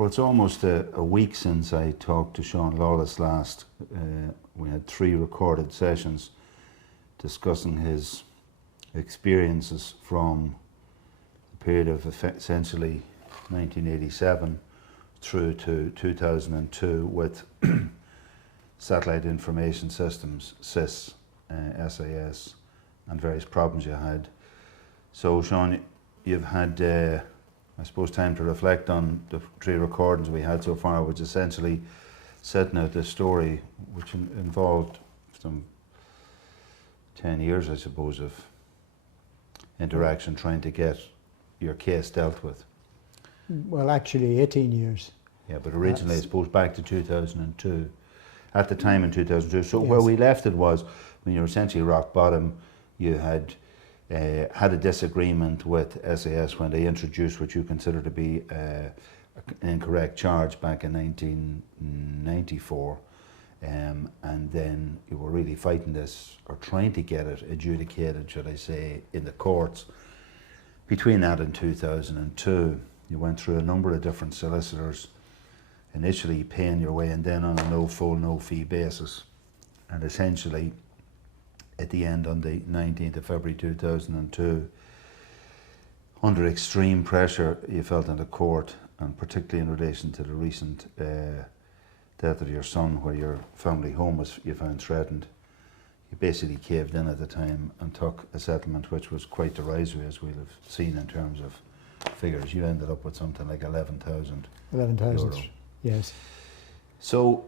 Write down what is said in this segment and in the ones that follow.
Well, it's almost a week since I talked to Sean Lawless last. We had 3 recorded sessions discussing his experiences from the period of essentially 1987 through to 2002 with satellite information systems, SIS, SIS, and various problems you had. So, Sean, you've had, I suppose, time to reflect on the 3 recordings we had so far, which essentially setting out this story, which involved some 10 years, I suppose, of interaction trying to get your case dealt with. Well, actually 18 years. Yeah, but originally, I suppose, back to 2002. At the time in 2002. So yes. Where we left it was when you were essentially rock bottom, you had had a disagreement with SAS when they introduced what you consider to be an incorrect charge back in 1994. And then you were really fighting this, or trying to get it adjudicated, should I say, in the courts. Between that and 2002, you went through a number of different solicitors, initially paying your way and then on a no-full, no-fee basis. And essentially, at the end, on the 19th of February 2002, under extreme pressure you felt in the court, and particularly in relation to the recent death of your son, where your family home was, you found threatened, you basically caved in at the time and took a settlement which was quite derisory, as we'll have seen in terms of figures. You ended up with something like 11,000 €11,000, yes. So,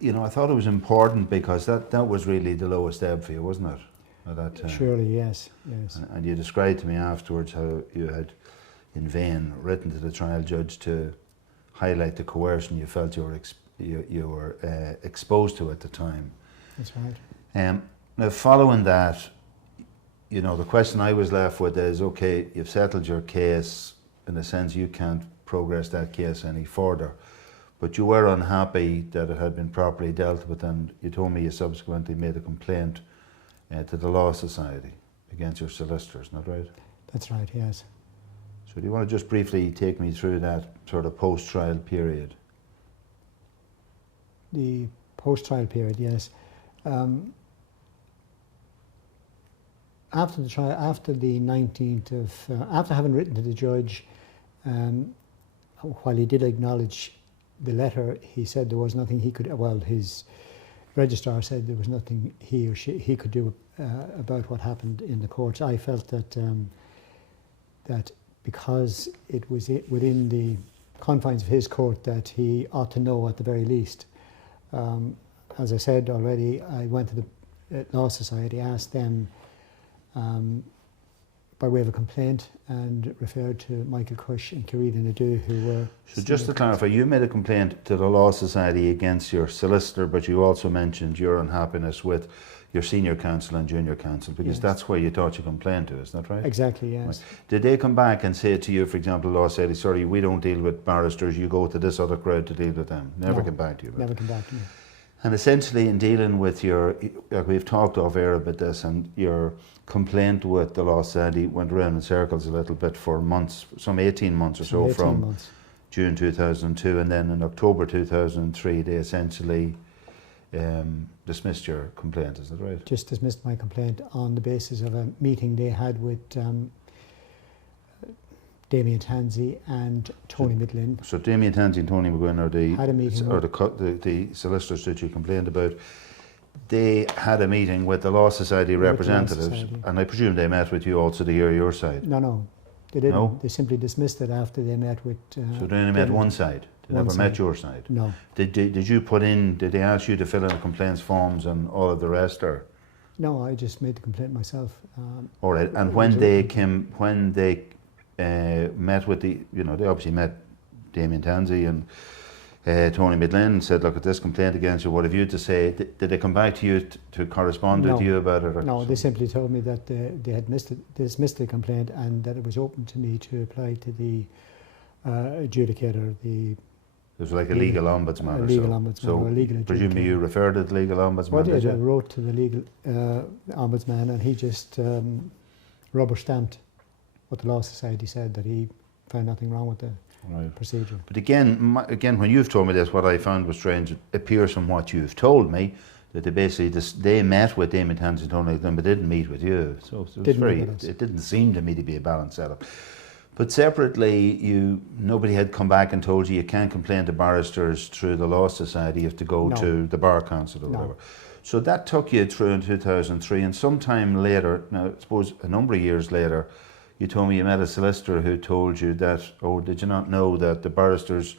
you know, I thought it was important because that was really the lowest ebb for you, wasn't it, at that time? Surely, yes, yes. And you described to me afterwards how you had, in vain, written to the trial judge to highlight the coercion you felt you were exposed to at the time. That's right. Now, following that, you know, the question I was left with is, okay, you've settled your case, in a sense you can't progress that case any further, but you were unhappy that it had been properly dealt with, and you told me you subsequently made a complaint to the Law Society against your solicitors, not right? That's right, yes. So do you want to just briefly take me through that sort of post-trial period? The post-trial period, yes. After the trial, after the 19th of, after having written to the judge, while he did acknowledge the letter, he said there was nothing he could, well, his registrar said there was nothing he or he could do about what happened in the courts. I felt that that because it was within the confines of his court, that he ought to know at the very least. As I said already, I went to the Law Society, asked them by way of a complaint, and referred to Michael Cush and Kieran Nadeau, who were... So just to clarify, you made a complaint to the Law Society against your solicitor, but you also mentioned your unhappiness with your senior counsel and junior counsel, because yes. That's where you thought you complained to, is that right? Exactly, yes. Right. Did they come back and say to you, for example, Law Society, sorry, we don't deal with barristers, you go to this other crowd to deal with them? Never came back to you? Right? Never came back to me. And essentially, in dealing with your, like we've talked off air about this, and your complaint with the Law Society went around in circles a little bit for months, some 18 months or so, 18 from months. June 2002, and then in October 2003 they essentially dismissed your complaint, is that right? Just dismissed my complaint on the basis of a meeting they had with Damien Tansey and Tony Midlin. So Damien Tansey and Tony McGuinn are the solicitors that you complained about. They had a meeting with the Law Society representatives, and I presume they met with you also to hear your side? No, they didn't. No? They simply dismissed it after they met with... So they only met one side? They never met your side? No. Did you put in, did they ask you to fill in the complaints forms and all of the rest, or? No, I just made the complaint myself. All right, and when they met with the, you know, they obviously met Damien Tansey and Tony Midlin and said, look at this complaint against you, what have you to say? Did they come back to you to correspond with you about it? Or no, they simply told me that they had dismissed the complaint, and that it was open to me to apply to the adjudicator, it was like a legal ombudsman or so. Ombudsman, so or a legal adjudicator. Presumably you referred to the legal ombudsman? Well, I wrote to the legal ombudsman, and he just rubber stamped what the Law Society said, that he found nothing wrong with the Right. procedure. But again, when you've told me this, what I found was strange. It appears from what you've told me that they basically they met with Damien Townsend and Tony Glenn, but didn't meet with you. So it was it didn't seem to me to be a balanced setup. But separately, nobody had come back and told you can't complain to barristers through the Law Society. You have to go to the Bar Council or whatever. So that took you through in 2003, and sometime later, now I suppose a number of years later, you told me you met a solicitor who told you that, oh, did you not know that the Barristers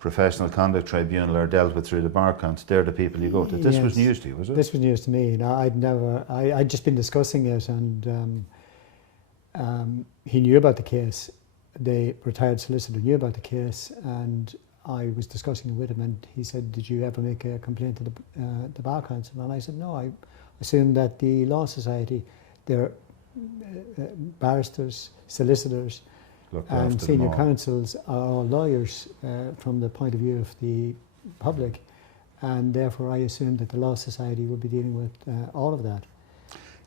Professional Conduct Tribunal are dealt with through the Bar Council? They're the people you go to. This was news to you, was it? This was news to me. Now, I'd just been discussing it, and he knew about the case. The retired solicitor knew about the case, and I was discussing it with him, and he said, did you ever make a complaint to the Bar Council? And I said, no, I assumed that the Law Society, their barristers, solicitors, and senior counsels are all lawyers from the point of view of the public, and therefore I assumed that the Law Society would be dealing with all of that.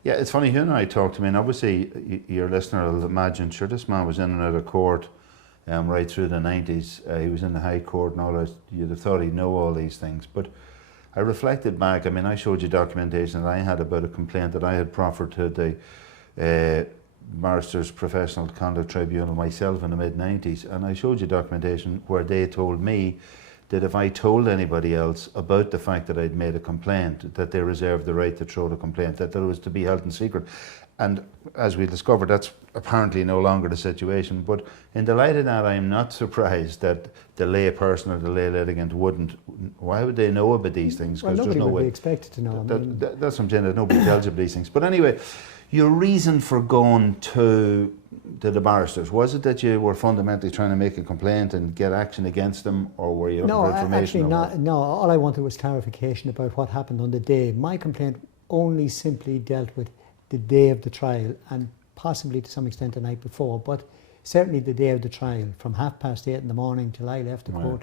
Yeah, it's funny, you and I talked, I mean, obviously your listener will imagine, sure, this man was in and out of court right through the 90s. He was in the High Court and all that. You'd have thought he'd know all these things. But I reflected back, I mean, I showed you documentation that I had about a complaint that I had proffered to the Barristers Professional Conduct Tribunal myself in the mid-90s, and I showed you documentation where they told me that if I told anybody else about the fact that I'd made a complaint, that they reserved the right to throw the complaint, that it was to be held in secret. And as we discovered, that's apparently no longer the situation. But in the light of that, I'm not surprised that the lay person or the lay litigant wouldn't. Why would they know about these things? Well, nobody would be expected to know. That's what I'm saying, that nobody tells you about these things. But anyway, your reason for going to the barristers, was it that you were fundamentally trying to make a complaint and get action against them, or were you looking for information? Actually not. No, all I wanted was clarification about what happened on the day. My complaint only simply dealt with the day of the trial, and possibly to some extent the night before, but certainly the day of the trial, from 8:30 in the morning till I left the court,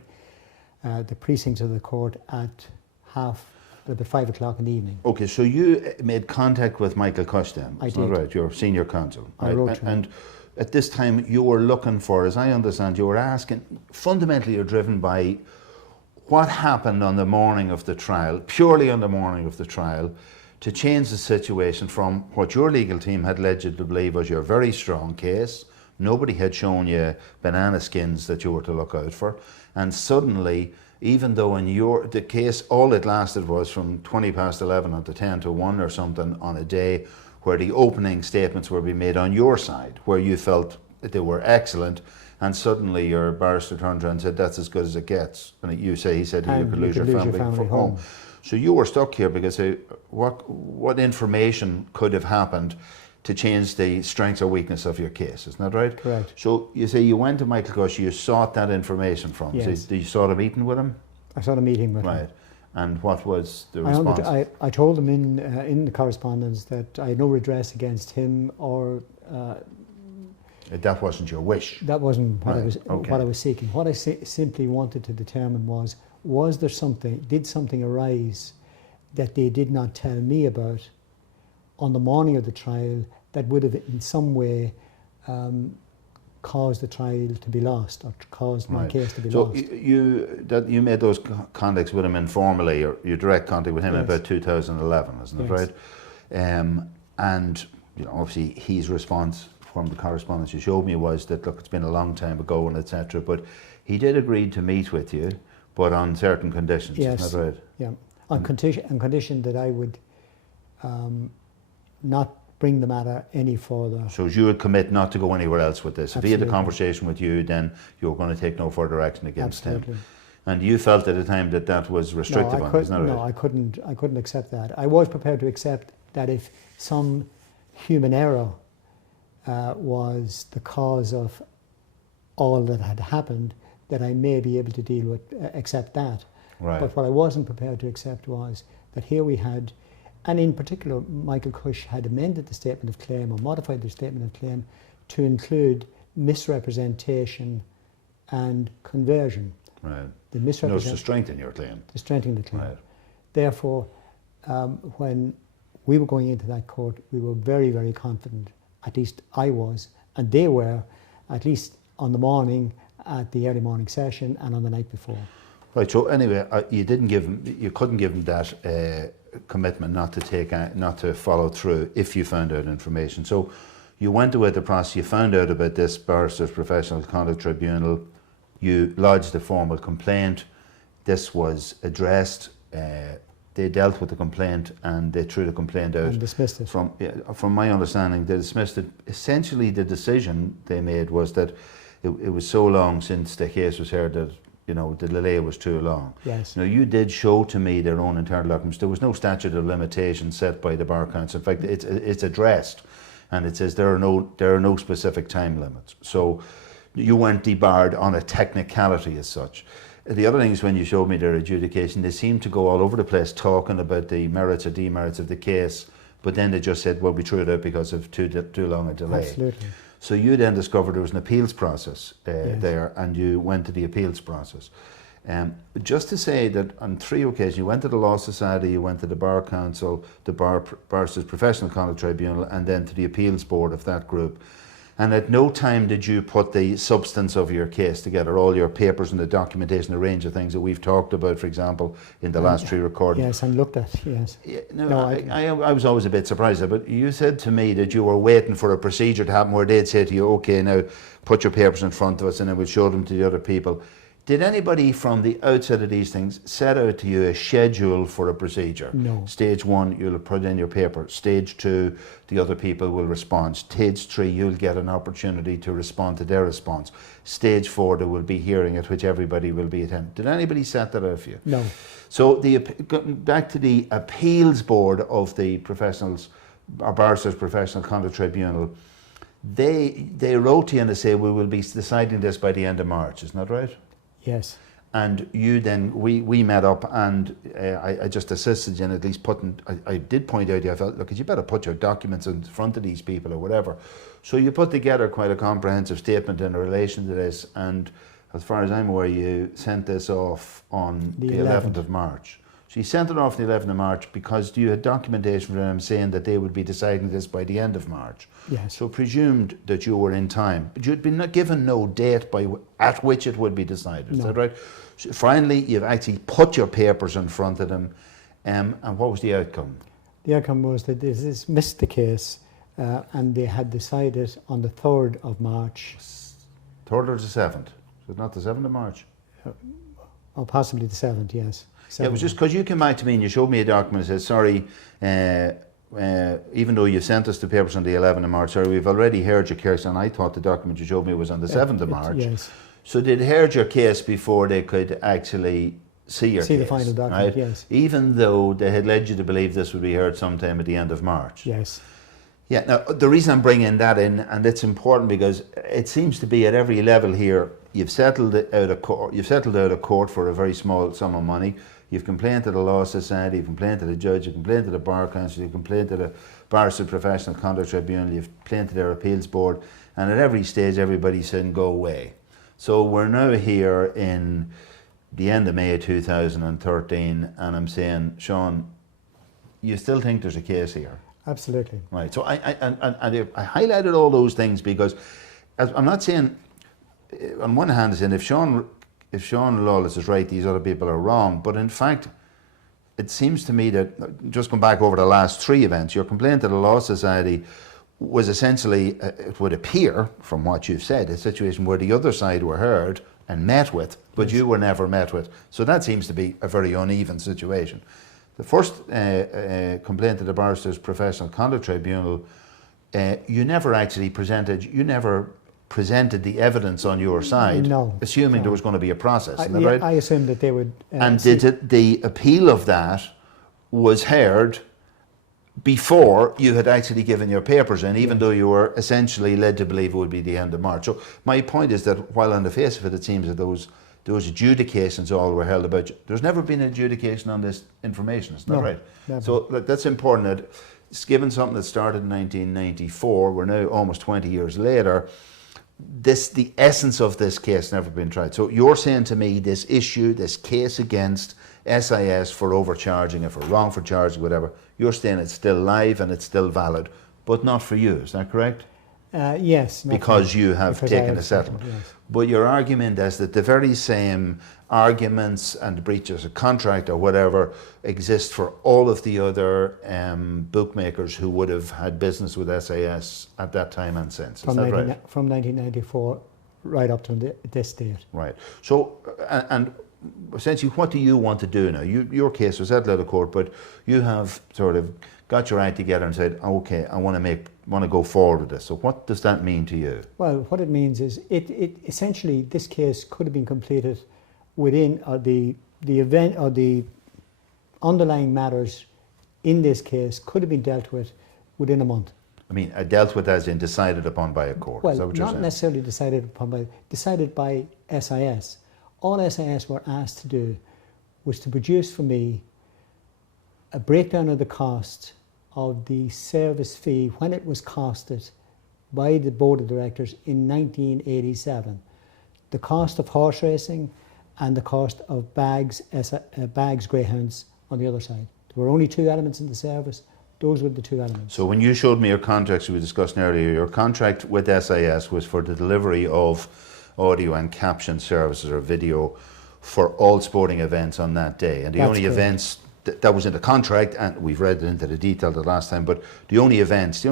the precincts of the court at about 5 o'clock in the evening. Okay, so you made contact with Michael Cush then? I did. Right, your senior counsel. I wrote to him. And at this time you were looking for, as I understand, you were asking, fundamentally you're driven by what happened on the morning of the trial, purely on the morning of the trial, to change the situation from what your legal team had led you to believe was your very strong case. Nobody had shown you banana skins that you were to look out for, and suddenly, even though in the case all it lasted was from 11 until 10 to 1 or something on a day where the opening statements were being made on your side, where you felt that they were excellent, and suddenly your barrister turned around and said, that's as good as it gets. And he said you could lose your family from home. So you were stuck here because what information could have happened to change the strength or weakness of your case, isn't that right? Correct. So you say you went to Michael Cush, you sought that information from him. Yes. So did you sought a meeting with him? I sought a meeting with him. Right. And what was the response? I told him in the correspondence that I had no redress against him, or that wasn't your wish. That wasn't what I was seeking. What I simply wanted to determine was there something, did something arise that they did not tell me about on the morning of the trial that would have in some way caused the trial to be lost, or caused my case to be lost. So you made those contacts with him informally, or your direct contact with him in about 2011, isn't it right? And obviously his response from the correspondence you showed me was that, look, it's been a long time ago and etc. But he did agree to meet with you, but on certain conditions. Yes. Isn't that right? Yeah. On condition that I would not bring the matter any further. So you would commit not to go anywhere else with this. Absolutely. If he had a conversation with you, then you were going to take no further action against Absolutely. him. And you felt at the time that was restrictive on him, isn't that right? No, I couldn't accept that. I was prepared to accept that if some human error was the cause of all that had happened, that I may be able to accept that. Right. But what I wasn't prepared to accept was that here we had, and in particular Michael Cush had amended the statement of claim, or modified the statement of claim, to include misrepresentation and conversion. Right. To strengthen your claim. To strengthen the claim. Right. Therefore, when we were going into that court, we were very, very confident, at least I was, and they were, at least on the morning at the early morning session and on the night before. Right. So anyway, you couldn't give him that commitment not to follow through if you found out information. So you went away the process. You found out about this Barristers Professional Conduct Tribunal. You lodged a formal complaint. This was addressed. They dealt with the complaint and they threw the complaint out. And dismissed it. From my understanding, they dismissed it. Essentially, the decision they made was that it was so long since the case was heard that the delay was too long. Yes. Now, you did show to me their own internal documents. There was no statute of limitations set by the Bar Council. In fact, it's addressed, and it says there are no specific time limits. So you weren't debarred on a technicality as such. The other thing is when you showed me their adjudication, they seemed to go all over the place talking about the merits or demerits of the case, but then they just said, well, we threw it out because of too long a delay. Absolutely. So you then discovered there was an appeals process Yes. there, and you went to the appeals process. Just to say that on 3 occasions, you went to the Law Society, you went to the Bar Council, the Barristers Professional Conduct Tribunal, and then to the appeals board of that group. And at no time did you put the substance of your case together, all your papers and the documentation, a range of things that we've talked about, for example, in the last 3 recordings. Yes, and looked at, yes. Yeah, I was always a bit surprised, but you said to me that you were waiting for a procedure to happen where they'd say to you, okay, now put your papers in front of us and then we'll show them to the other people. Did anybody from the outset of these things set out to you a schedule for a procedure? No. Stage 1, you'll put in your paper. Stage 2, the other people will respond. Stage 3, you'll get an opportunity to respond to their response. Stage 4, there will be hearing at which everybody will be attending. Did anybody set that out for you? No. So back to the appeals board of the Barristers Professional Conduct Tribunal, they wrote to you and they say, we will be deciding this by the end of March, isn't that right? Yes. And you then, we met up and I just assisted you in at least putting, I did point out to you, I felt, look, you better put your documents in front of these people or whatever. So you put together quite a comprehensive statement in relation to this, and as far as I'm aware, you sent this off on the 11th of March. So you sent it off the 11th of March because you had documentation from them saying that they would be deciding this by the end of March. Yes. So presumed that you were in time, but you'd been given no date at which it would be decided. Is that right? So finally, you've actually put your papers in front of them, and what was the outcome? The outcome was that they dismissed the case, and they had decided on the 3rd of March. 3rd or the 7th? So not the 7th of March? Or possibly the 7th, yes. Yeah, it was just because you came back to me and you showed me a document that says, sorry, even though you sent us the papers on the 11th of March, sorry, we've already heard your case, and I thought the document you showed me was on the 7th of March. Yes. So they'd heard your case before they could actually see your case, the final document, right? yes. Even though they had led you to believe this would be heard sometime at the end of March. Yes. Yeah, now the reason I'm bringing that in, and it's important because it seems to be at every level here, you've settled out of court for a very small sum of money. You've complained to the Law Society, you've complained to the judge, you've complained to the Bar Council, you've complained to the Barristers Professional Conduct Tribunal, you've complained to their appeals board, and at every stage everybody's saying go away. So we're now here in the end of May 2013, and I'm saying, Sean, you still think there's a case here? Absolutely. Right. So I highlighted all those things because I'm not saying, on one hand, saying if Sean Lawless is right, these other people are wrong. But in fact, it seems to me that, just going back over the last 3 events, your complaint to the Law Society was essentially, it would appear from what you've said, a situation where the other side were heard and met with, but you were never met with. So that seems to be a very uneven situation. The first complaint to the Barristers Professional Conduct Tribunal, you never presented the evidence on your side, assuming there was going to be a process. Isn't that right? I assumed that they would. And the appeal of that was heard before you had actually given your papers in, even though you were essentially led to believe it would be the end of March. So my point is that while on the face of it, it seems that those adjudications all were held about you, there's never been an adjudication on this information. Isn't that right? Never. So that's important. That given something that started in 1994, we're now almost 20 years later. The essence of this case never been tried. So you're saying to me this issue, this case against SIS for overcharging, if we're wrong for charging, whatever, you're saying it's still live and it's still valid, but not for you. Is that correct? Yes. because you have because I taken have a settlement. yes. But your argument is that the very same arguments and breaches of contract or whatever exist for all of the other bookmakers who would have had business with SAS at that time and since. Is that right? From 1994 right up to this date. Right. So, and essentially, what do you want to do now? Your case was settled out of court, but you have sort of got your act together and said, okay, I want to go forward with this. So what does that mean to you? Well, what it means is it essentially, this case could have been completed within the event, or the underlying matters in this case could have been dealt with within a month. I mean, dealt with as in decided upon by a court. Well, is that what you're not saying? necessarily decided by SIS. All SIS were asked to do was to produce for me a breakdown of the cost of the service fee when it was costed by the board of directors in 1987. The cost of horse racing and the cost of bags greyhounds on the other side. There were only two elements in the service. Those were the two elements. So when you showed me your contracts we were discussing earlier, your contract with SIS was for the delivery of audio and caption services or video for all sporting events on that day. And the only events that was in the contract, and we've read it into the detail the last time, but the only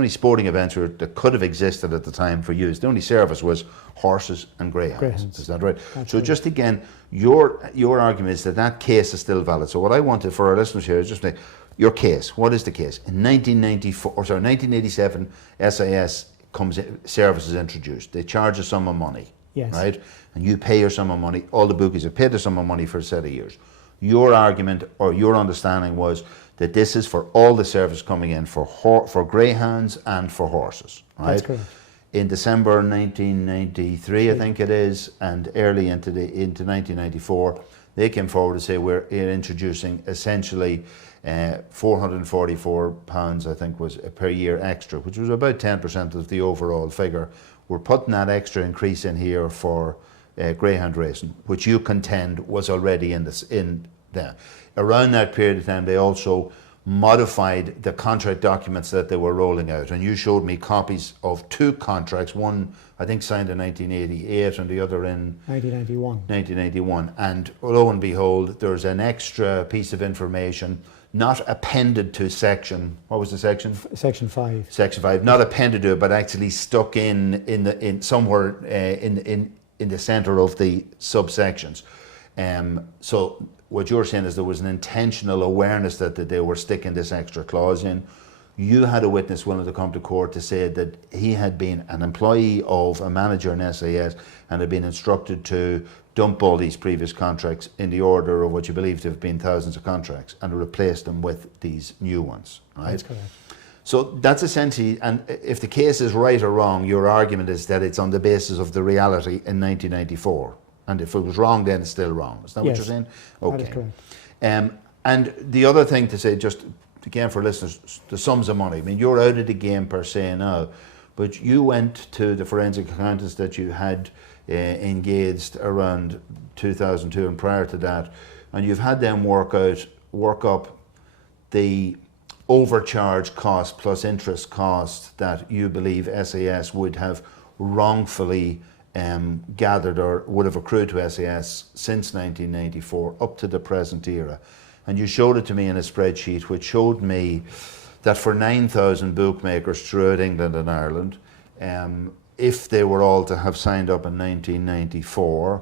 sporting events that could have existed at the time for use, the only service was horses and greyhounds. Is that right? That's so right. Just again, your argument is that case is still valid. So what I wanted for our listeners here is just say, your case, what is the case? In 1987, SIS service is introduced. They charge a sum of money, yes. Right? And you pay your sum of money. All the bookies have paid a sum of money for a set of years. Your argument or your understanding was that this is for all the service coming in for greyhounds and for horses, right? That's correct. In December 1993, I think it is, and early into 1994, they came forward to say we're introducing essentially £444, I think, was per year extra, which was about 10% of the overall figure. We're putting that extra increase in here for greyhound racing, which you contend was already in there. Around that period of time, they also modified the contract documents that they were rolling out, and you showed me copies of two contracts, one I think signed in 1988 and the other in 1981. And lo and behold, there's an extra piece of information not appended to section, what was the section? Section 5. Section 5, not appended to it, but actually stuck in somewhere in the centre of the subsections. So what you're saying is there was an intentional awareness that they were sticking this extra clause in. You had a witness willing to come to court to say that he had been an employee of a manager in SAS and had been instructed to dump all these previous contracts in the order of what you believe to have been thousands of contracts and replace them with these new ones, right? That's correct. So that's essentially, and if the case is right or wrong, your argument is that it's on the basis of the reality in 1994. And if it was wrong, then it's still wrong. Is that what you're saying? Okay. That is correct. And the other thing to say, just again for listeners, the sums of money. I mean, you're out of the game per se now, but you went to the forensic accountants that you had engaged around 2002 and prior to that, and you've had them work up the overcharge cost plus interest cost that you believe SAS would have wrongfully gathered or would have accrued to SAS since 1994 up to the present era. And you showed it to me in a spreadsheet which showed me that for 9,000 bookmakers throughout England and Ireland, if they were all to have signed up in 1994,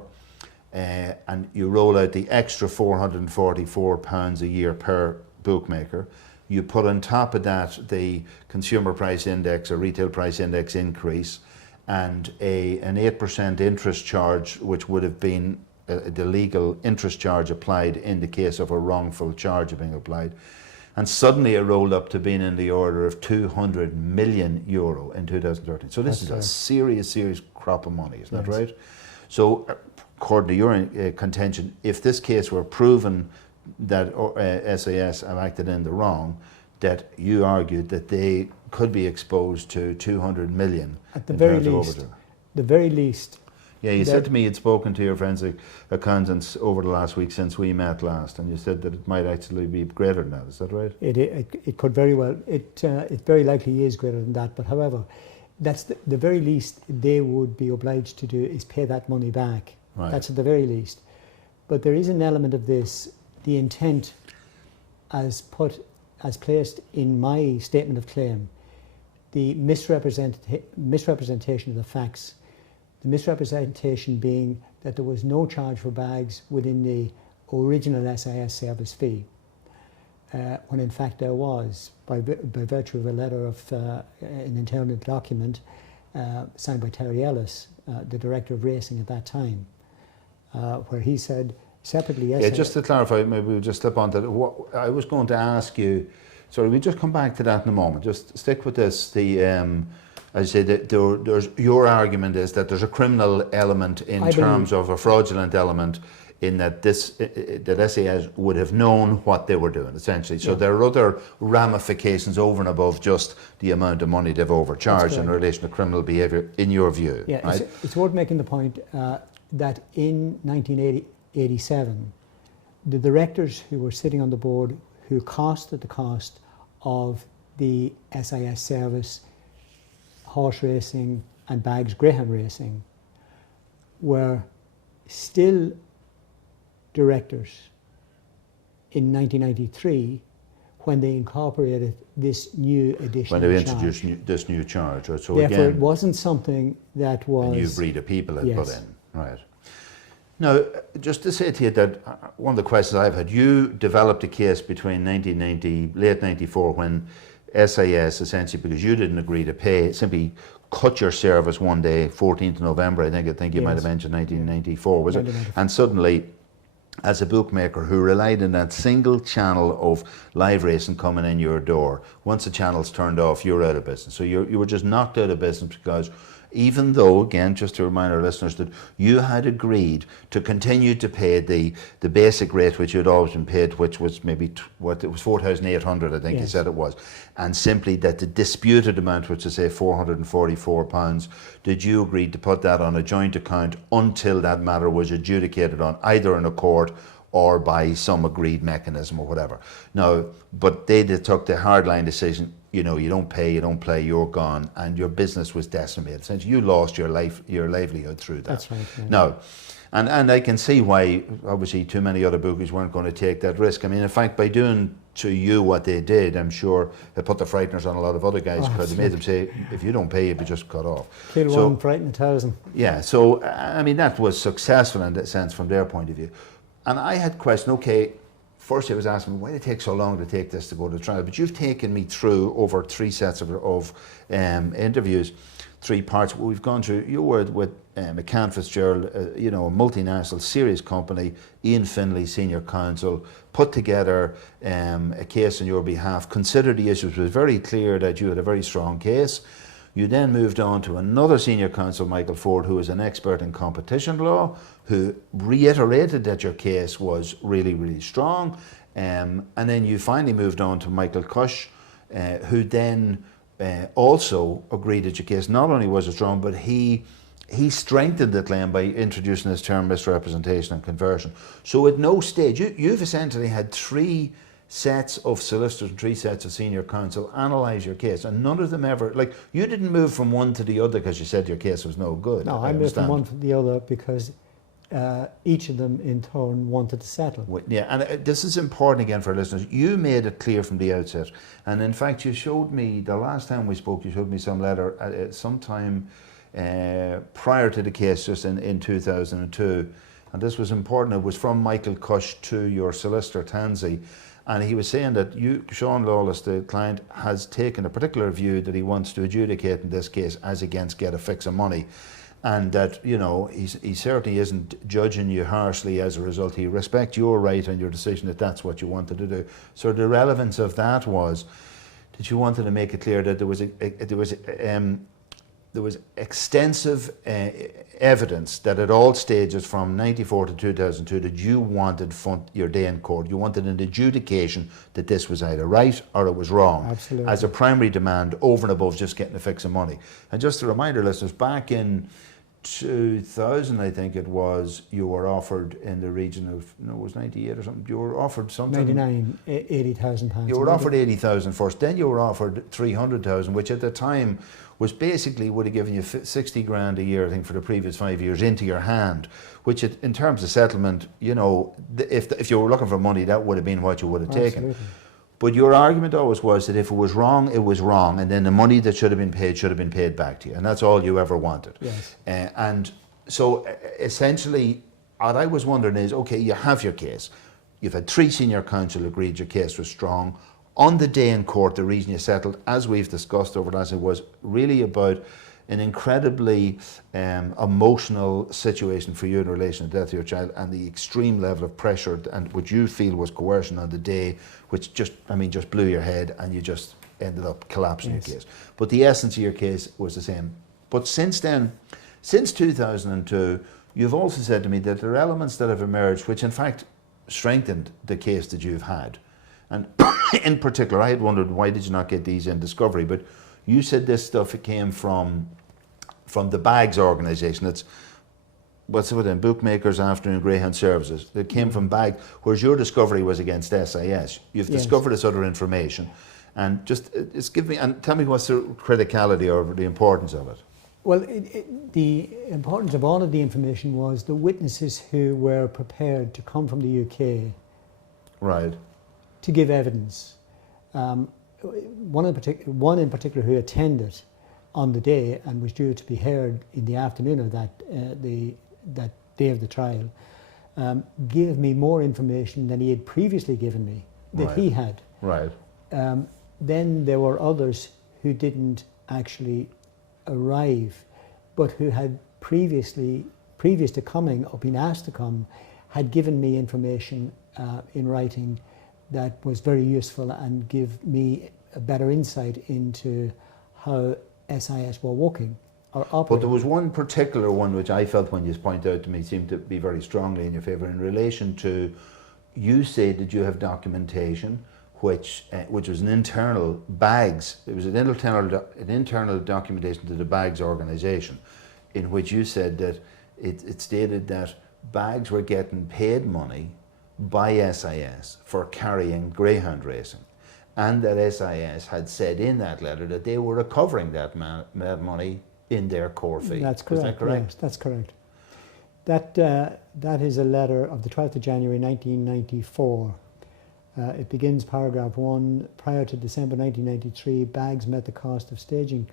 and you roll out the extra £444 a year per bookmaker, you put on top of that the consumer price index or retail price index increase, and an 8% interest charge, which would have been the legal interest charge applied in the case of a wrongful charge being applied. And suddenly it rolled up to being in the order of €200 million in 2013. So this is a serious crop of money, isn't that right? So according to your contention, if this case were proven that SAS have acted in the wrong, that you argued that they could be exposed to 200 million at the very least. The very least. Yeah, you said to me you'd spoken to your forensic accountants over the last week since we met last, and you said that it might actually be greater than that. Is that right? It could very well. It very likely is greater than that. But however, that's the very least they would be obliged to do is pay that money back. Right. That's at the very least. But there is an element of this, the intent as placed in my statement of claim, the misrepresentation of the facts, the misrepresentation being that there was no charge for bags within the original SIS service fee, when in fact there was, by virtue of a letter of an internal document signed by Terry Ellis, the director of racing at that time, where he said separately. Yeah, just to clarify, maybe we'll just slip on to what I was going to ask you. Sorry, we'll just come back to that in a moment. Just stick with this. As I say, there's your argument is that there's a criminal element in terms of a fraudulent element, in that that SAS would have known what they were doing, essentially. So there are other ramifications over and above just the amount of money they've overcharged in relation to criminal behaviour, in your view. Yeah, right? It's worth making the point that in 1987, the directors who were sitting on the board who costed the cost of the SIS service, horse racing and bags greyhound racing, were still directors in 1993 when they incorporated this new additional when they charge. introduced this new charge. Right? So therefore, again, it wasn't something that was... a new breed of people had put Yes. in. Right. Now, just to say to you that one of the questions I've had, you developed a case between 1990, late 94, when SIS, essentially because you didn't agree to pay, simply cut your service one day, 14th of November, I think you might have mentioned 1994, was it? And suddenly, as a bookmaker who relied on that single channel of live racing coming in your door, once the channel's turned off, you're out of business. So you were just knocked out of business because, even though, again, just to remind our listeners that you had agreed to continue to pay the basic rate which you'd always been paid, which was maybe it was 4,800, I think you said it was, and simply that the disputed amount, which is say £444, did you agree to put that on a joint account until that matter was adjudicated on, either in a court or by some agreed mechanism or whatever. Now, but they took the hardline decision, you know, you don't pay, you don't play, you're gone, and your business was decimated. Essentially, you lost your livelihood through that. That's right. Yeah. Now, and I can see why, obviously, too many other bookies weren't going to take that risk. I mean, in fact, by doing to you what they did, I'm sure it put the frighteners on a lot of other guys, because it made them say, if you don't pay, you'll be just cut off. Kill one, frighten 1,000. Yeah, so, I mean, that was successful in that sense from their point of view. And I had questioned, okay, first I was asking, why did it take so long to take this to go to trial? But you've taken me through over 3 sets of interviews, 3 parts. We've gone through, you were with McCann Fitzgerald, you know, a multinational, serious company, Ian Finlay, senior counsel, put together a case on your behalf, considered the issues. It was very clear that you had a very strong case. You then moved on to another senior counsel, Michael Ford, who is an expert in competition law, who reiterated that your case was really, really strong. And then you finally moved on to Michael Cush, who then also agreed that your case not only was strong, but he strengthened the claim by introducing this term misrepresentation and conversion. So at no stage, you've essentially had 3 sets of solicitors and 3 sets of senior counsel analyse your case, and none of them ever, like, you didn't move from one to the other because you said your case was no good. No, I moved from one to the other because each of them in turn wanted to settle. Yeah, and this is important again for our listeners. You made it clear from the outset, and in fact you showed me, the last time we spoke, you showed me some letter sometime prior to the case, just in 2002, and this was important. It was from Michael Cush to your solicitor Tansey. And he was saying that Sean Lawless, the client, has taken a particular view that he wants to adjudicate in this case as against get a fix of money. And that, you know, he certainly isn't judging you harshly as a result. He respects your right and your decision that that's what you wanted to do. So the relevance of that was that you wanted to make it clear that there was extensive evidence that at all stages from 94 to 2002 that you wanted your day in court. You wanted an adjudication that this was either right or it was wrong. Absolutely. As a primary demand over and above just getting a fix of money. And just to remind our listeners, back in 2000, I think it was, you were offered in the region of, no, it was 98 or something, you were offered something. 99, £80,000. You were offered 80,000 first, then you were offered 300,000, which at the time was basically would have given you 60 grand a year, I think, for the previous 5 years into your hand, which in terms of settlement, you know, if you were looking for money, that would have been what you would have taken. But your argument always was that if it was wrong, and then the money that should have been paid back to you, and that's all you ever wanted. Yes. And so essentially, what I was wondering is, okay, you have your case. You've had 3 senior counsel agreed your case was strong. On the day in court, the reason you settled, as we've discussed over the last, it was really about an incredibly emotional situation for you in relation to the death of your child, and the extreme level of pressure and what you feel was coercion on the day, which just blew your head, and you just ended up collapsing your case. But the essence of your case was the same. But since then, since 2002, you've also said to me that there are elements that have emerged which in fact strengthened the case that you've had. And in particular, I had wondered, why did you not get these in discovery? But you said this stuff, it came from the BAGS organisation. It's, what's it with Bookmakers Afternoon Greyhound Services. It came from BAGS, whereas your discovery was against SIS. You've discovered this other information. And just give me, and tell me what's the criticality or the importance of it. Well, the importance of all of the information was the witnesses who were prepared to come from the UK. Right. To give evidence. One in particular who attended on the day and was due to be heard in the afternoon of that day of the trial, gave me more information than he had previously given me, that he had. Right. Then there were others who didn't actually arrive, but who had previous to coming or been asked to come, had given me information in writing that was very useful and give me a better insight into how SIS were working or operating. But there was one particular one which I felt, when you pointed out to me, seemed to be very strongly in your favour in relation to, you said that you have documentation which was an internal BAGS, it was an internal documentation to the BAGS organisation, in which you said that it stated that BAGS were getting paid money by SIS for carrying greyhound racing, and that SIS had said in that letter that they were recovering that money in their core fee. That's correct. Is that correct? Yes, that's correct. That is a letter of the 12th of January 1994. It begins paragraph 1, prior to December 1993, BAGS met the cost of staging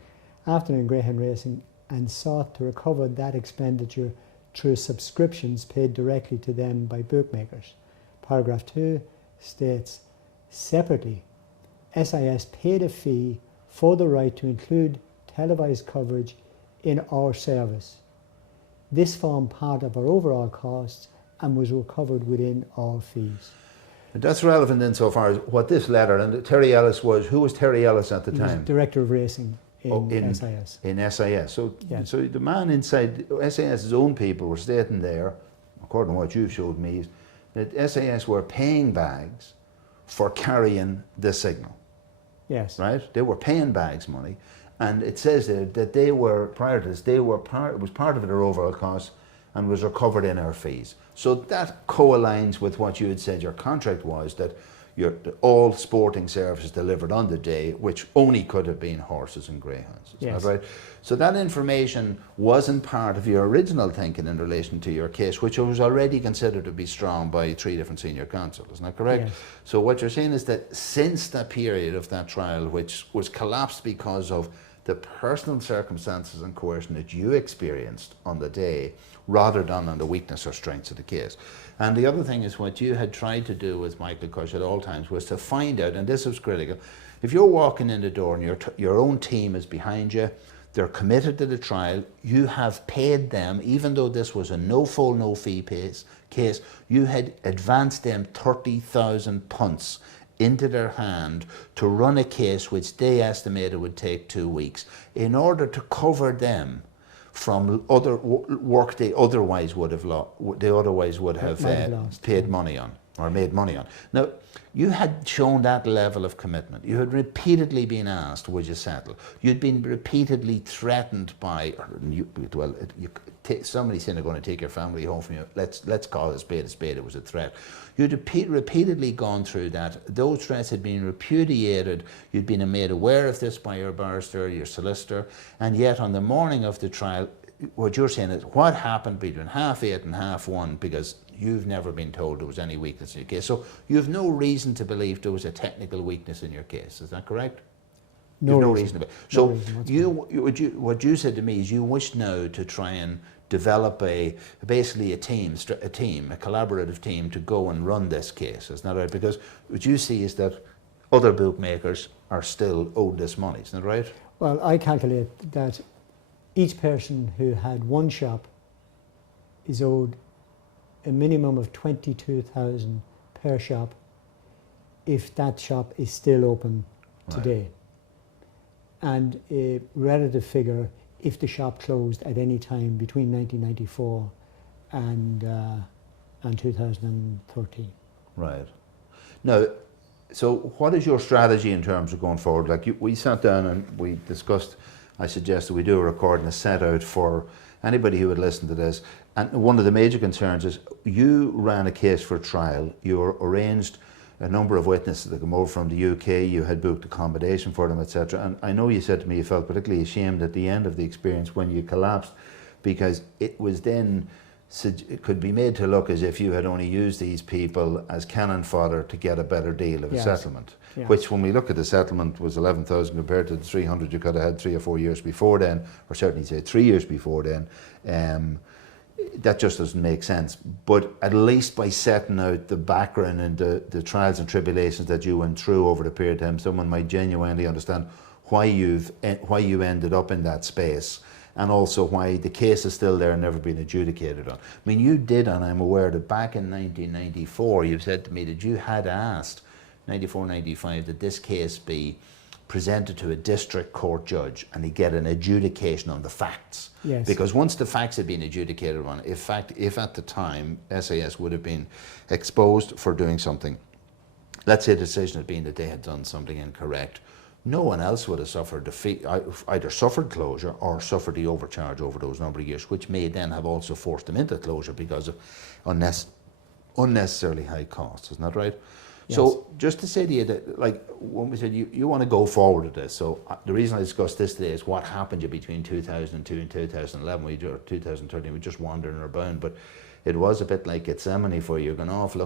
afternoon greyhound racing and sought to recover that expenditure through subscriptions paid directly to them by bookmakers. Paragraph 2 states, separately, SIS paid a fee for the right to include televised coverage in our service. This formed part of our overall costs and was recovered within our fees. And that's relevant insofar as what this letter, and Terry Ellis was, who was Terry Ellis at the time? He was Director of Racing in SIS. In SIS. So, yes. So the man inside SIS's own people were stating there, according to what you've showed me, that SIS were paying BAGS for carrying the signal. Yes. Right? They were paying BAGS money, and it says there that they were, prior to this, it was part of their overall cost and was recovered in our fees. So that co-aligns with what you had said your contract was, that all sporting services delivered on the day, which only could have been horses and greyhounds. Is that right? So that information wasn't part of your original thinking in relation to your case, which was already considered to be strong by 3 different senior counsel. Isn't that correct? Yes. So what you're saying is that since that period of that trial, which was collapsed because of the personal circumstances and coercion that you experienced on the day, rather than on the weakness or strengths of the case. And the other thing is, what you had tried to do with Michael Cush at all times was to find out, and this was critical, if you're walking in the door and your own team is behind you, they're committed to the trial, you have paid them, even though this was a no-full, no-fee case, you had advanced them 30,000 punts into their hand to run a case which they estimated would take 2 weeks, in order to cover them from other work they otherwise would have paid money on. or made money on. Now, you had shown that level of commitment. You had repeatedly been asked, would you settle? You'd been repeatedly threatened by, somebody saying they're going to take your family home from you. Let's call it a spade a spade. It was a threat. You'd repeatedly gone through that. Those threats had been repudiated. You'd been made aware of this by your barrister, your solicitor, and yet on the morning of the trial, what you're saying is what happened between 8:30 and 1:30, because you've never been told there was any weakness in your case. So you have no reason to believe there was a technical weakness in your case. Is that correct? No reason to believe. So no reason what you said to me is you wish now to try and develop basically a collaborative team to go and run this case. Isn't that right? Because what you see is that other bookmakers are still owed this money. Isn't that right? Well, I calculate that each person who had one shop is owed a minimum of 22,000 per shop if that shop is still open today. Right. And a relative figure if the shop closed at any time between 1994 and 2013. Right. Now, so what is your strategy in terms of going forward? Like we sat down and we discussed, I suggested we do a recording, a set out for anybody who would listen to this. And one of the major concerns is you ran a case for trial. You arranged a number of witnesses that come over from the UK. You had booked accommodation for them, etc. And I know you said to me you felt particularly ashamed at the end of the experience when you collapsed, because it was then, it could be made to look as if you had only used these people as cannon fodder to get a better deal of a settlement. Yeah. Which, when we look at the settlement, was 11,000 compared to the 300 you could have had 3 or 4 years before then, or certainly say 3 years before then. That just doesn't make sense. But at least by setting out the background and the trials and tribulations that you went through over the period of time, someone might genuinely understand why you ended up in that space, and also why the case is still there and never been adjudicated on. I mean, you did, and I'm aware that back in 1994, you said to me that you had asked 94-95 that this case be presented to a district court judge and he get an adjudication on the facts. Yes. Because once the facts had been adjudicated on, if at the time SIS would have been exposed for doing something, let's say the decision had been that they had done something incorrect, no one else would have suffered either suffered closure or suffered the overcharge over those number of years, which may then have also forced them into closure because of unnecessarily high costs. Isn't that right? Yes. So just to say to you that, like, when we said you want to go forward with this, so the reason I discussed this today is what happened to you between 2002 and 2011, or 2013, we're just wandering around, but it was a bit like Gethsemane for you. You're going off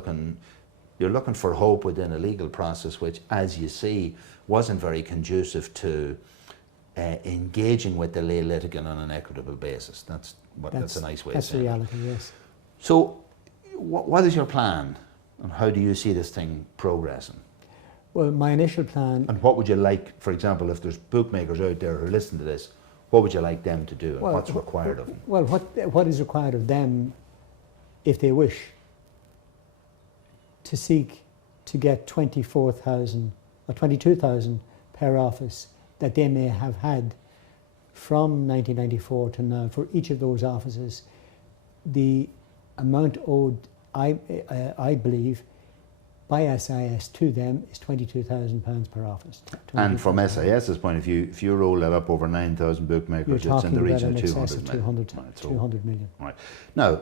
you're looking for hope within a legal process, which, as you see, wasn't very conducive to engaging with the lay litigant on an equitable basis. That's a nice way of saying it. That's reality, yes. So what is your plan? And how do you see this thing progressing? Well, my initial plan... And what would you like, for example, if there's bookmakers out there who listen to this, what would you like them to do, and what's required of them? Well, what is required of them, if they wish, to seek to get 24,000 or 22,000 per office that they may have had from 1994 to now for each of those offices. The amount owed, I believe, by SIS to them is £22,000 per office. And from SIS's point of view, if you roll that up over 9,000 bookmakers, it's in the region of 200 million. Right. Now,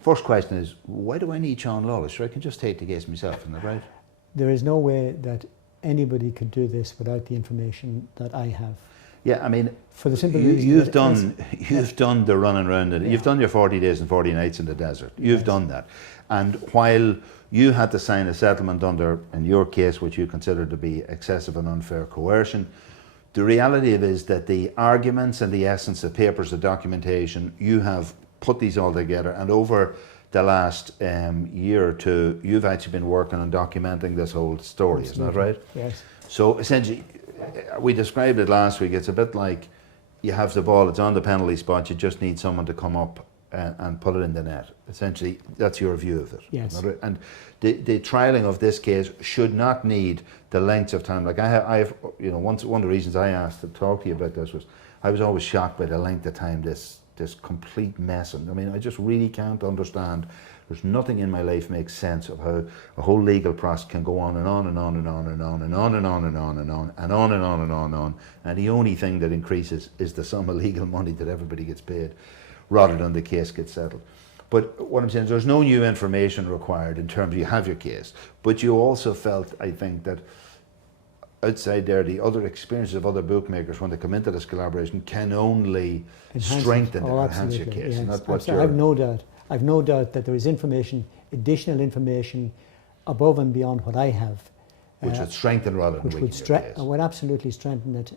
first question is, why do I need Sean Lawless? Sure, I can just take the case myself, isn't that right? There is no way that anybody could do this without the information that I have. Yeah, I mean, for the simple reason you've done the running around, you've done your 40 days and 40 nights in the desert. You've done that. And while you had to sign a settlement under, in your case, which you consider to be excessive and unfair coercion, the reality of it is that the arguments and the essence, the papers, the documentation, you have put these all together, and over the last year or two, you've actually been working on documenting this whole story. Absolutely. Isn't that right? Yes. So essentially, we described it last week, it's a bit like you have the ball, it's on the penalty spot, you just need someone to come up and put it in the net. Essentially, that's your view of it. Yes. Right? And the trialling of this case should not need the length of time. Like I have, you know, one of the reasons I asked to talk to you about this was I was always shocked by the length of time this complete mess. And I mean, I just really can't understand There's nothing in my life makes sense of how a whole legal process can go on and on and on and on and on and on and on and on and on and on and on and on and on. And the only thing that increases is the sum of legal money that everybody gets paid, rather than the case gets settled. But what I'm saying is there's no new information required in terms of you have your case. But you also felt, I think, that outside there, the other experiences of other bookmakers when they come into this collaboration can only strengthen and enhance your case. Yes. And that's what I've no doubt. I've no doubt that there is information, additional information, above and beyond what I have, which would strengthen rather than weaken your case. Would absolutely strengthen it.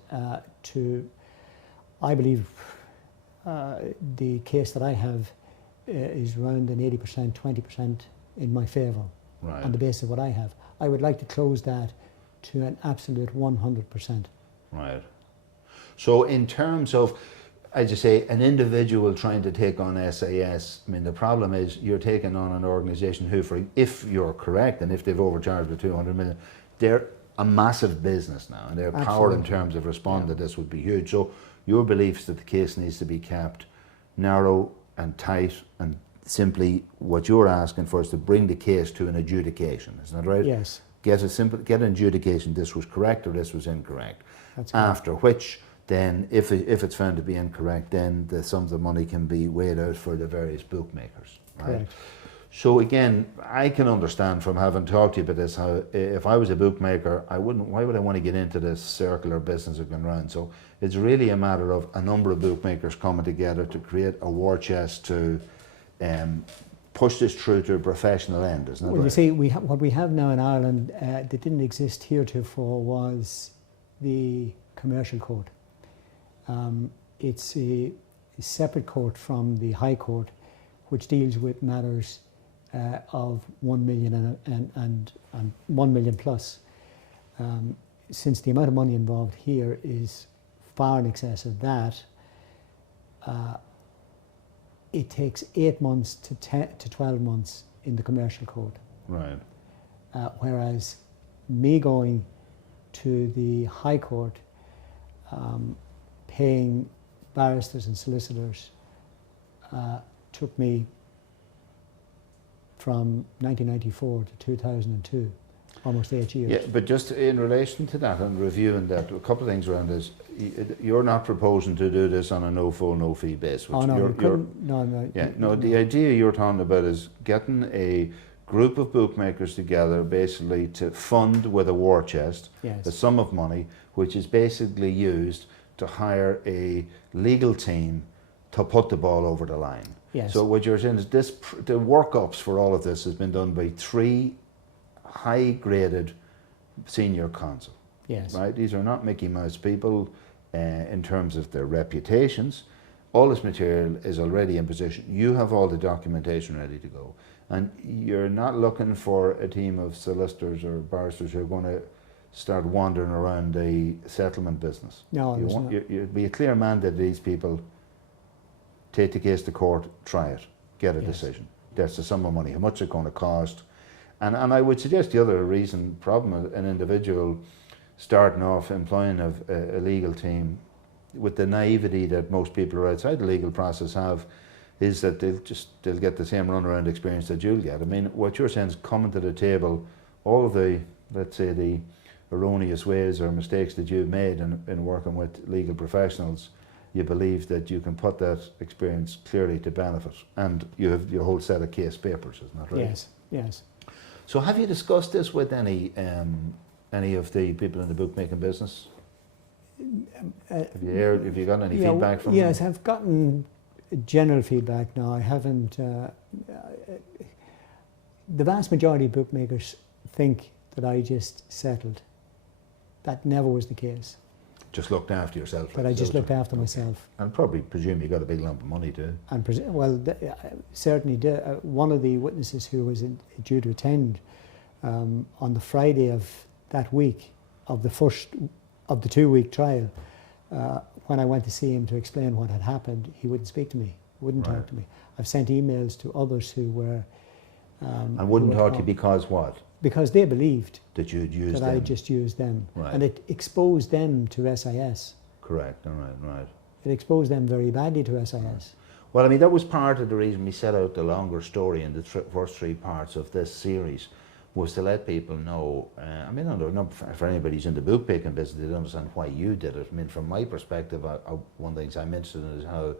I believe, the case that I have is around an 80%, 20% in my favour, right, on the basis of what I have. I would like to close that to an absolute 100%. Right. So in terms of, as you say, an individual trying to take on SIS, I mean, the problem is you're taking on an organisation who, if you're correct, and if they've overcharged the 200 million, they're a massive business now, and their power in terms of responding to this would be huge. So your beliefs that the case needs to be kept narrow and tight, and simply what you're asking for is to bring the case to an adjudication, isn't that right? Yes. Get an adjudication, this was correct or this was incorrect. That's correct. After which, then, if it's found to be incorrect, then the sums of money can be weighed out for the various bookmakers. Right? Correct. So again, I can understand from having talked to you about this how if I was a bookmaker, why would I want to get into this circular business of going round? So it's really a matter of a number of bookmakers coming together to create a war chest to push this through to a professional end, isn't it? Well, you see, what we have now in Ireland that didn't exist heretofore was the commercial court. It's a separate court from the High Court, which deals with matters of 1 million and 1 million plus. Since the amount of money involved here is far in excess of that, it takes 8 months to 12 months in the commercial court. Right. Whereas me going to the High Court, paying barristers and solicitors, took me from 1994 to 2002, almost 8 years. Yeah, but just in relation to that and reviewing that, a couple of things around this. You're not proposing to do this on a no-full, no-fee basis. Oh no, no. Yeah, no. The idea you're talking about is getting a group of bookmakers together, basically to fund with a war chest Yes. a sum of money, which is basically used to hire a legal team to put the ball over the line. Yes. So what you're saying is the workups for all of this has been done by 3 high-graded senior counsel. Yes. Right? These are not Mickey Mouse people in terms of their reputations. All this material is already in position. You have all the documentation ready to go. And you're not looking for a team of solicitors or barristers who are going to start wandering around the settlement business. No, You'd be a clear mandate that these people take the case to court, try it, get a decision. That's the sum of money, how much it's going to cost. And I would suggest the other problem, an individual starting off employing a legal team with the naivety that most people who are outside the legal process have, is that they'll get the same runaround experience that you'll get. I mean, what you're saying is coming to the table, all of the, let's say, the erroneous ways or mistakes that you've made in working with legal professionals, you believe that you can put that experience clearly to benefit, and you have your whole set of case papers, isn't that right? Yes, yes. So have you discussed this with any of the people in the bookmaking business? Have you gotten any feedback from them? Yes, I've gotten general feedback now. I haven't. The vast majority of bookmakers think that I just settled. That never was the case. Just looked after yourself. But I just looked after myself. And probably presume you got a big lump of money too. And certainly did. One of the witnesses who was due to attend on the Friday of that week of the 2-week trial, when I went to see him to explain what had happened, he wouldn't speak to me, wouldn't talk to me. I've sent emails to others who were... and wouldn't talk to you because what? Because they believed that you'd used them. I just used them. Right. And it exposed them to SIS. Correct, all right, right. It exposed them very badly to SIS. Well, I mean, that was part of the reason we set out the longer story in the first 3 parts of this series, was to let people know. I mean, not for anybody who's in the bookmaking business, they don't understand why you did it. I mean, from my perspective, one of the things I'm interested in is how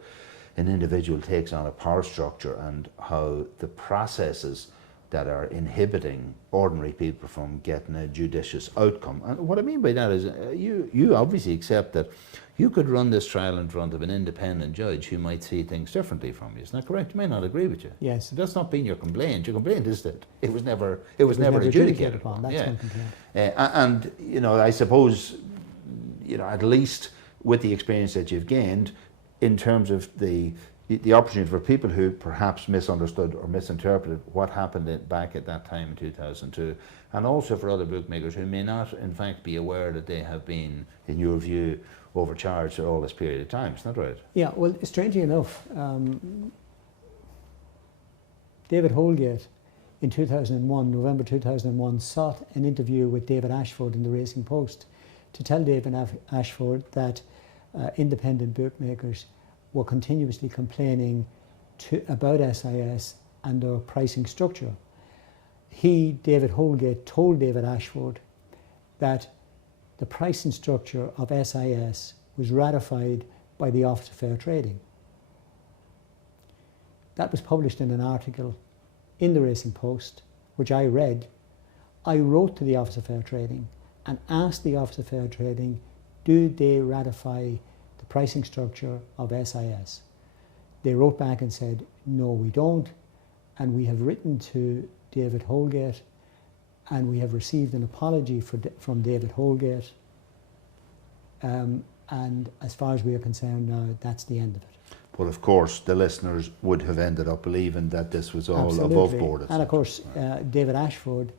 an individual takes on a power structure and how the processes that are inhibiting ordinary people from getting a judicious outcome. And what I mean by that is you obviously accept that you could run this trial in front of an independent judge who might see things differently from you. Isn't that correct? He may not agree with you. Yes. That's not been your complaint. Your complaint is that it was never adjudicated upon. That's yeah. my complaint. And you know, I suppose, you know, at least with the experience that you've gained, in terms of the opportunity for people who perhaps misunderstood or misinterpreted what happened back at that time in 2002, and also for other bookmakers who may not in fact be aware that they have been, in your view, overcharged for all this period of time. Isn't that right? Yeah, well, strangely enough, David Holgate in 2001, November 2001, sought an interview with David Ashford in the Racing Post to tell David Ashford that independent bookmakers were continuously complaining about SIS and their pricing structure. David Holgate, told David Ashford that the pricing structure of SIS was ratified by the Office of Fair Trading. That was published in an article in the Racing Post, which I read. I wrote to the Office of Fair Trading and asked the Office of Fair Trading, do they ratify the pricing structure of SIS? They wrote back and said, no, we don't. And we have written to David Holgate and we have received an apology from David Holgate. And as far as we are concerned now, that's the end of it. But of course, the listeners would have ended up believing that this was all Absolutely. above board. And of course, David Ashford,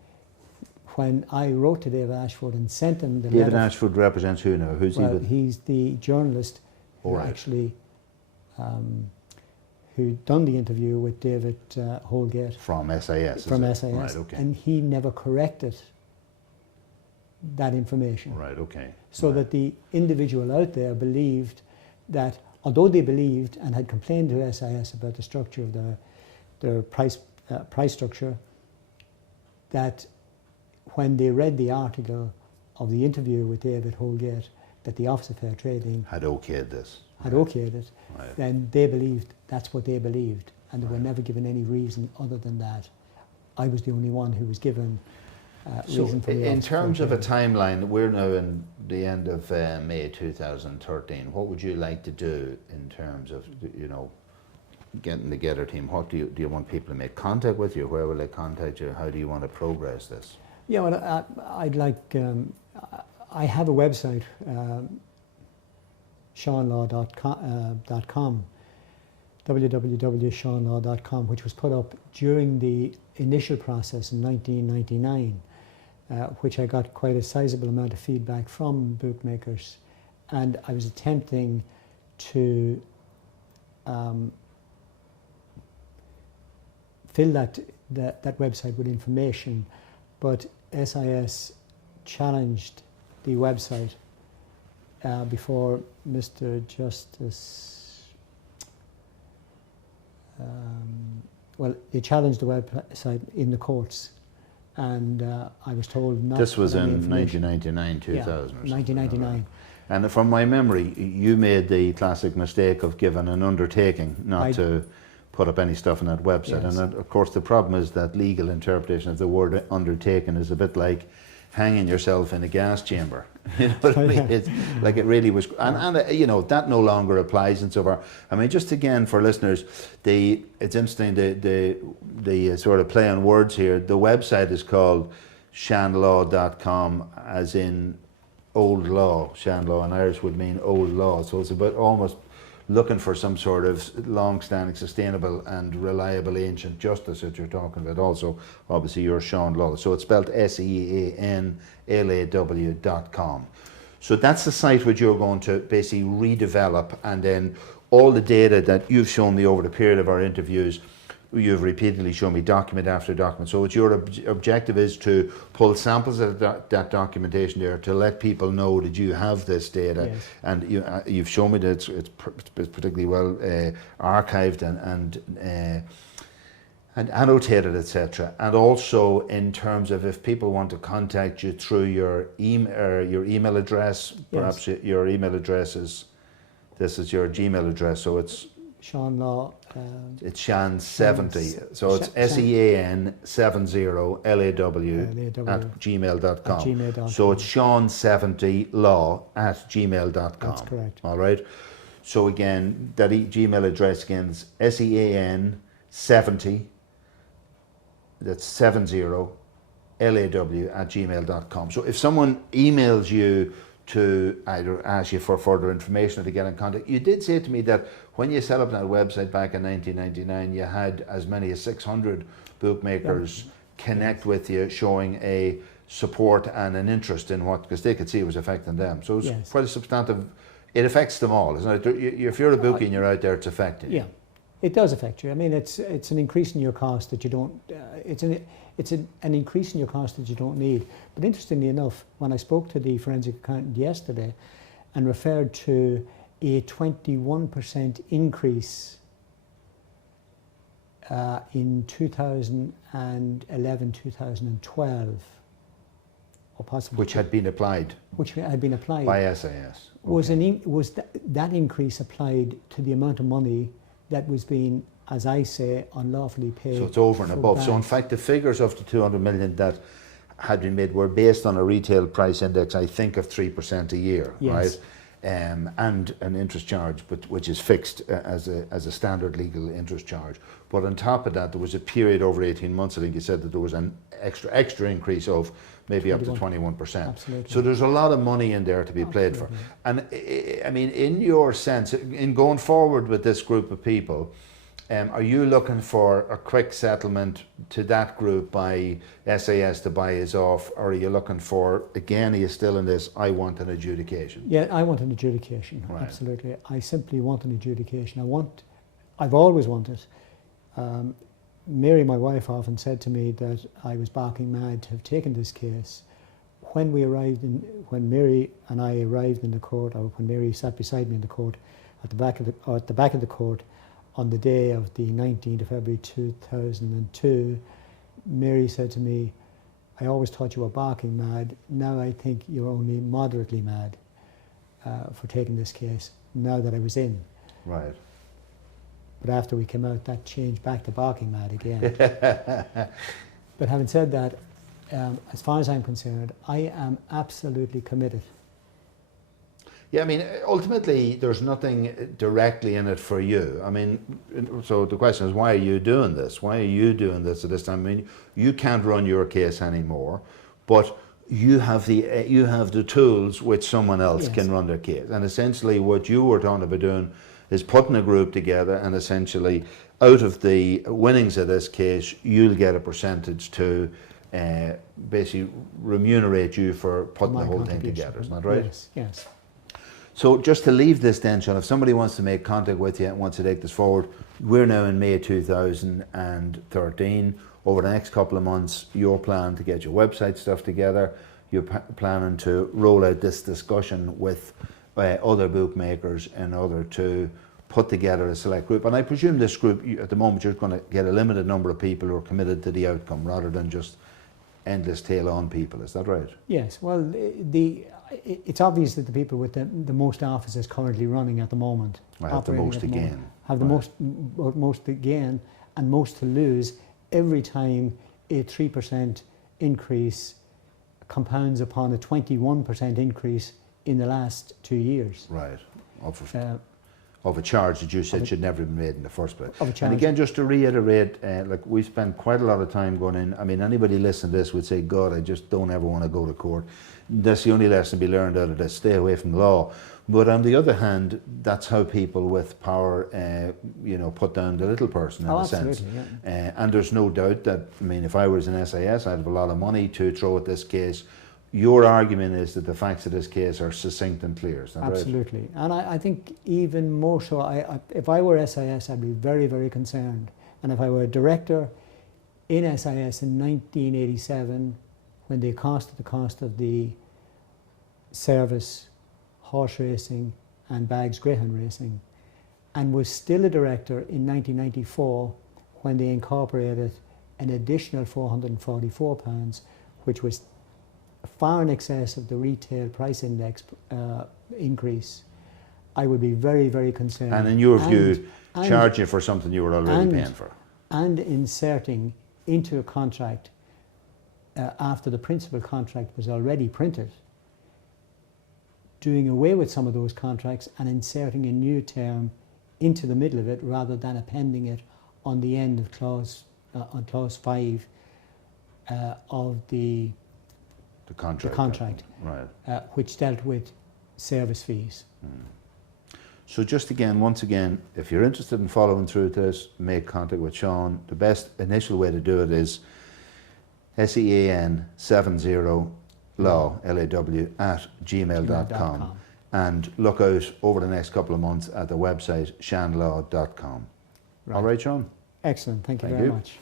when I wrote to David Ashford and sent him the David letter, Ashford represents who now? Who's he with? He's the journalist who actually who done the interview with David Holgate from SIS. From SIS, right, okay. And he never corrected that information. Right, okay. So that the individual out there believed that, although they believed and had complained to SIS about the structure of their price structure, that when they read the article of the interview with David Holgate, that the Office of Fair Trading had okayed this. Okayed it, right. Then they believed that's what they believed, and they were never given any reason other than that. I was the only one who was given reason for the in Office terms of of a timeline, we're now in the end of May 2013. What would you like to do in terms of, you know, getting together a team? What do you want people to make contact with you? Where will they contact you? How do you want to progress this? Yeah, well, I'd like. I have a website, SeanLaw.com, www.seanlaw.com, which was put up during the initial process in 1999, which I got quite a sizable amount of feedback from bookmakers, and I was attempting to fill that website with information, but SIS challenged the website before Mr. Justice. Well, they challenged the website in the courts, and I was told not. This was to in 1999, 2000. Yeah, 1999. And from my memory, you made the classic mistake of giving an undertaking not to put up any stuff on that website. Yes. And of course, the problem is that legal interpretation of the word undertaken is a bit like hanging yourself in a gas chamber. You know what I mean? It's like it really was, and you know, that no longer applies and so far. I mean, just again for listeners, it's interesting the sort of play on words here. The website is called seanlaw.com, as in old law. Sean law in Irish would mean old law, so it's about almost looking for some sort of long-standing, sustainable and reliable ancient justice that you're talking about. Also, obviously, you're Sean Law. So it's spelled SeanLaw.com. So that's the site which you're going to basically redevelop, and then all the data that you've shown me over the period of our interviews you've repeatedly shown me document after document. So what your objective is to pull samples of that documentation there to let people know that you have this data. Yes. And you've shown me that it's particularly well archived and annotated, etc. And also in terms of if people want to contact you through your email address, perhaps your email address is, this is your Gmail address, so it's Sean Law. it's Sean70, so it's SEAN70LAW at gmail.com. So it's Sean70law@gmail.com. That's correct. All right. So again, that Gmail address again is SEAN70. That's 70LAW@gmail.com. So if someone emails you to either ask you for further information or to get in contact, you did say to me that when you set up that website back in 1999, you had as many as 600 bookmakers connect with you, showing a support and an interest in what, because they could see it was affecting them. So it's quite a substantive, it affects them all, isn't it? If you're a bookie and you're out there, it's affecting you. Yeah. It does affect you. I mean, it's an increase in your cost that you don't. It's an increase in your cost that you don't need. But interestingly enough, when I spoke to the forensic accountant yesterday, and referred to a 21% increase in 2011-2012, or possibly which had been applied. By SAS. Okay. Was that increase applied to the amount of money that was being, as I say, unlawfully paid? So it's over and above. So in fact, the figures of the 200 million that had been made were based on a retail price index, I think, of 3% a year, right? And an interest charge, which is fixed as a standard legal interest charge. But on top of that, there was a period over 18 months, I think you said, that there was an extra increase of maybe up to 21%. Absolutely. So there's a lot of money in there to be played for. And I mean, in your sense, in going forward with this group of people, are you looking for a quick settlement to that group by SAS to buy us off, or are you looking for, again, are you still in this, I want an adjudication? Yeah, I want an adjudication, right. Absolutely. I simply want an adjudication. I've always wanted. Mary, my wife, often said to me that I was barking mad to have taken this case. When Mary and I arrived in the court, or when Mary sat beside me in the court, at the back of the court, on the day of the 19th of February 2002, Mary said to me, I always thought you were barking mad. Now I think you're only moderately mad for taking this case, now that I was in. Right. But after we came out, that changed back to barking mad again. But having said that, as far as I'm concerned, I am absolutely committed. Yeah, I mean, ultimately, there's nothing directly in it for you. I mean, so the question is, why are you doing this? Why are you doing this at this time? I mean, you can't run your case anymore, but you have the tools which someone else can run their case. And essentially, what you were talking about doing is putting a group together, and essentially, out of the winnings of this case, you'll get a percentage to basically remunerate you for putting the whole thing together. Isn't that right? Yes, yes. So just to leave this then, Sean, if somebody wants to make contact with you and wants to take this forward, we're now in May 2013. Over the next couple of months, you're planning to get your website stuff together. You're planning to roll out this discussion with other bookmakers in order to put together a select group. And I presume this group, at the moment, you're going to get a limited number of people who are committed to the outcome rather than just endless tail-on people. Is that right? Yes. Well, it's obvious that the people with the most offices currently running at the moment have the most to gain. Have the most to gain and most to lose every time a 3% increase compounds upon a 21% increase in the last 2 years. Right. Of a charge that you said should never have been made in the first place. And again, just to reiterate, like we spent quite a lot of time going in. I mean, anybody listening to this would say, God, I just don't ever want to go to court. That's the only lesson to be learned out of this, stay away from law. But on the other hand, that's how people with power, put down the little person in a sense. Yeah. And there's no doubt that, I mean, if I was an SAS, I'd have a lot of money to throw at this case. Your argument is that the facts of this case are succinct and clear, is that right? Absolutely. And I think even more so, if I were SAS, I'd be very, very concerned And if I were a director in SIS in 1987, when they costed the cost of the service, horse racing and bags greyhound racing, and was still a director in 1994 when they incorporated an additional £444, which was far in excess of the retail price index increase, I would be very, very concerned. And in your view, charge you for something you were already paying for. And inserting into a contract after the principal contract was already printed, doing away with some of those contracts and inserting a new term into the middle of it rather than appending it on the end of clause 5 of the contract, right. Which dealt with service fees. So just again, once again, if you're interested in following through this, make contact with Sean. The best initial way to do it is SEAN70law, LAW, at gmail.com. And look out over the next couple of months at the website shanlaw.com. Right. All right, Sean? Excellent. Thank you very much.